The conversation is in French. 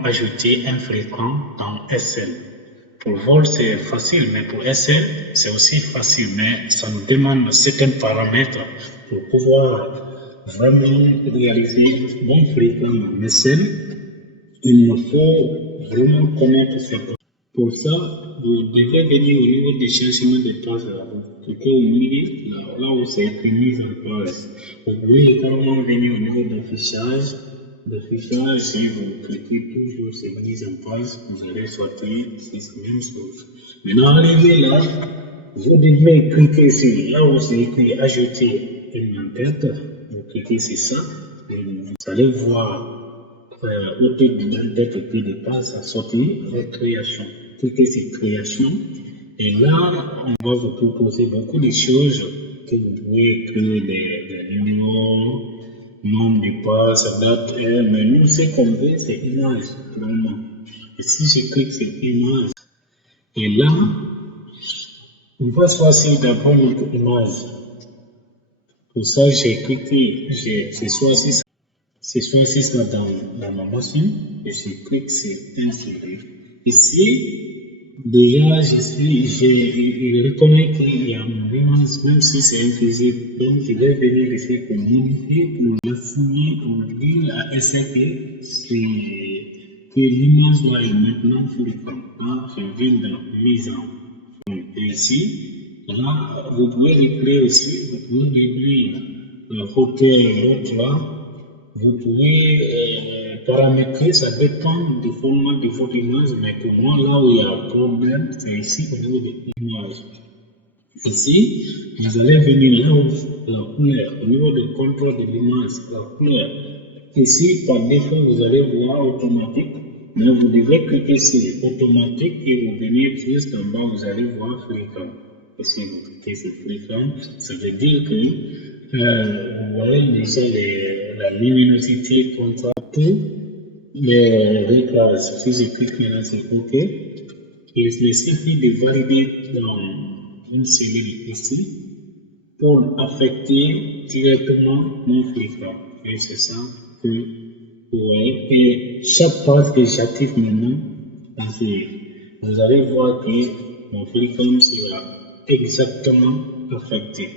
comment ajouter un filigrane dans SL. Pour Vol, c'est facile, mais pour SL, c'est aussi facile, mais ça nous demande certains paramètres pour pouvoir vraiment réaliser bon filigrane en SL. Il nous faut vraiment connaître ces paramètres. Pour ça, vous devez venir au niveau des changements de page. Vous cliquez au milieu, là où c'est écrit mise en page. Vous pouvez également venir au niveau d'affichage. Si vous cliquez toujours sur mise en page, vous allez sortir, c'est la même chose. Maintenant, arrivé là, vous devez cliquer ici, là où c'est écrit ajouter une en-tête. Vous cliquez sur ça, et vous allez voir au début d'en-tête et puis de pages à sortir, création. Cliquez sur création, et là, on va vous proposer beaucoup de choses que vous pouvez créer des numéros, nom du passe, date, mais nous, ce qu'on veut, c'est image, vraiment. Et si je clique sur image, et là, on va choisir d'abord notre image. Pour ça, j'ai cliqué, j'ai choisi ça dans ma machine, et je clique sur insérer. Ici, déjà, il reconnaît qu'il y a mon image, même si c'est invisible. Donc, je vais venir ici pour modifier, pour l'assigner, pour dire à SAP que l'image doit être maintenant filigrane. Là, je viens dans mise en forme. Et ici, là, vous pouvez régler aussi, vous pouvez régler la hauteur et l'autre là. Vous pouvez paramétrer, ça dépend du format de votre image, mais pour moi, là où il y a un problème, c'est ici au niveau de l'image. Ici, vous allez venir là où la couleur, au niveau du contrôle de l'image, la couleur. Ici, par défaut, vous allez voir automatique, mais vous devez cliquer sur automatique et vous venez juste en bas, vous allez voir filigrane. Ici, vous cliquez sur filigrane, ça veut dire que vous voyez déjà la luminosité contre tous les réglages. Si je clique maintenant sur OK, il me suffit de valider dans une cellule ici pour affecter directement mon filigrane. Et c'est ça que vous voyez. Et chaque page que j'active maintenant, vous allez voir que mon filigrane sera exactement affecté.